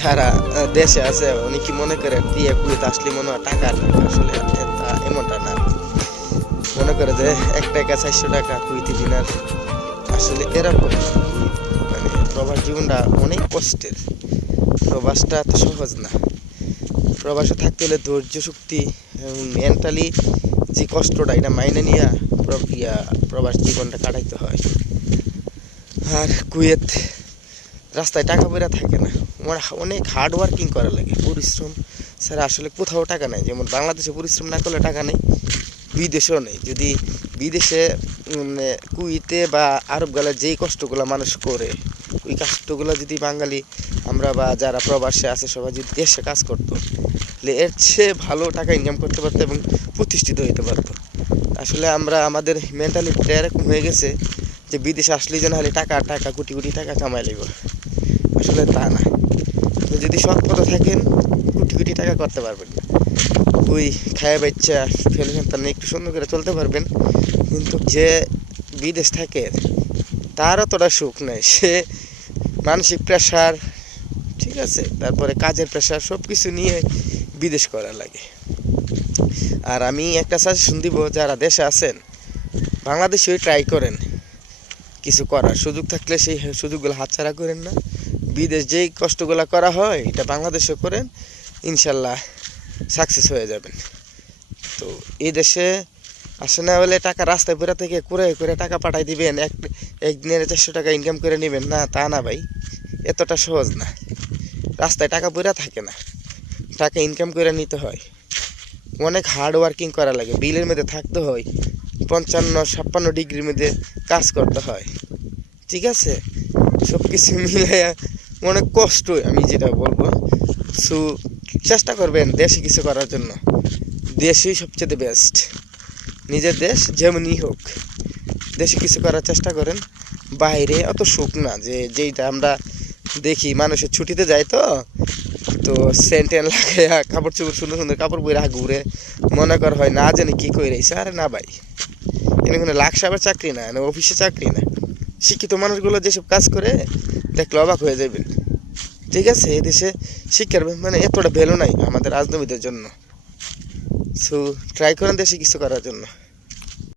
যারা দেশে আছে অনেকে মনে করে দিয়ে কুয়েত আসলে মনে হয় টাকা টাকা, আসলে এমনটা না। মনে করে যে 1 টাকা 400 টাকা কুয়েতি দিনার, আসলে এরকম না। মানে প্রবাস জীবনটা অনেক কষ্টের, প্রবাসটা এত সহজ না। প্রবাসে থাকতে হলে ধৈর্য শক্তি এবং মেন্টালি যে কষ্টটা এটা মাইনে নিয়ে প্রবাস জীবনটা কাটাইতে হয়। আর কুয়েত রাস্তায় টাকা পয়সা থাকে না, অনেক হার্ড ওয়ার্কিং করা লাগে, পরিশ্রম ছাড়া আসলে কোথাও টাকা নেই। যেমন বাংলাদেশে পরিশ্রম না করলে টাকা নেই, বিদেশেও নেই। যদি বিদেশে কুয়েতে বা আরব গেলে যেই কষ্টগুলো মানুষ করে, ওই কষ্টগুলো যদি বাঙালি আমরা বা যারা প্রবাসে আছে সবাই যদি দেশে কাজ করতো, তাহলে এর চেয়ে ভালো টাকা ইনকাম করতে পারতো এবং প্রতিষ্ঠিত হতে পারতো। আসলে আমরা আমাদের মেন্টালিটিটা এরকম হয়ে গেছে যে বিদেশে আসলেই যেন খালি টাকা টাকা কোটি কোটি টাকা কামাই লাগব, আসলে তা না। তো যদি সৎ পথে থাকেন কোটি কোটি টাকা করতে পারবেন, ওই খায়া বাচ্চা ফেলে সন্তান একটু সুন্দর করে চলতে পারবেন। কিন্তু যে বিদেশ থাকে তার অতটা সুখ নেই, সে মানসিক প্রেশার, ঠিক আছে, তারপরে কাজের প্রেশার, সব কিছু নিয়ে বিদেশ করা লাগে। আর আমি একটা সাজেশন দিব, যারা দেশে আছেন বাংলাদেশেই ট্রাই করেন, কিছু করার সুযোগ থাকলে সেই সুযোগগুলো হাতছাড়া করেন না। বিদেশ যেই কষ্টগুলো করা হয় এটা বাংলাদেশে করেন, ইনশাল্লাহ সাকসেস হয়ে যাবেন। তো এই দেশে আসে না হলে টাকা রাস্তায় বেরা থেকে করে করে টাকা পাঠাই দিবেন, একদিনের 400 টাকা ইনকাম করে নেবেন, না তা না ভাই, এতটা সহজ না। রাস্তায় টাকা বেরা থাকে না, টাকা ইনকাম করে নিতে হয়, অনেক হার্ড ওয়ার্কিং করা লাগে, বিলের মধ্যে থাকতে হয়, 55-56 ডিগ্রির মধ্যে কাজ করতে হয়, ঠিক আছে। সব কিছু মিলাইয়া অনেক কষ্ট, আমি যেটা বলবো। সো চেষ্টা করবেন দেশে কিছু করার জন্য, দেশই সবচেয়ে বেস্ট। নিজের দেশ যেমনই হোক দেশে কিছু করার চেষ্টা করেন। বাইরে অত সুখ না, যেইটা আমরা দেখি মানুষের ছুটিতে যায় তো তো সেন্টেন লাগাইয়া কাপড় চোপড় সুন্দর সুন্দর কাপড় পরে ঘুরে, মনে কর হয় না জানি কী করে রয়েছে। আরে না ভাই, এখানে কোনো লাখ সাহেবের চাকরি না, অফিসে চাকরি না। শিক্ষিত মানুষগুলো যেসব কাজ করে দেখলে অবাক হয়ে যাবেন, ঠিক আছে। এদেশে শিক্ষার মানে এতটা ভ্যালু নাই আমাদের রাজনীতিদের জন্য। সো ট্রাই করেন দেশে কিছু করার জন্য।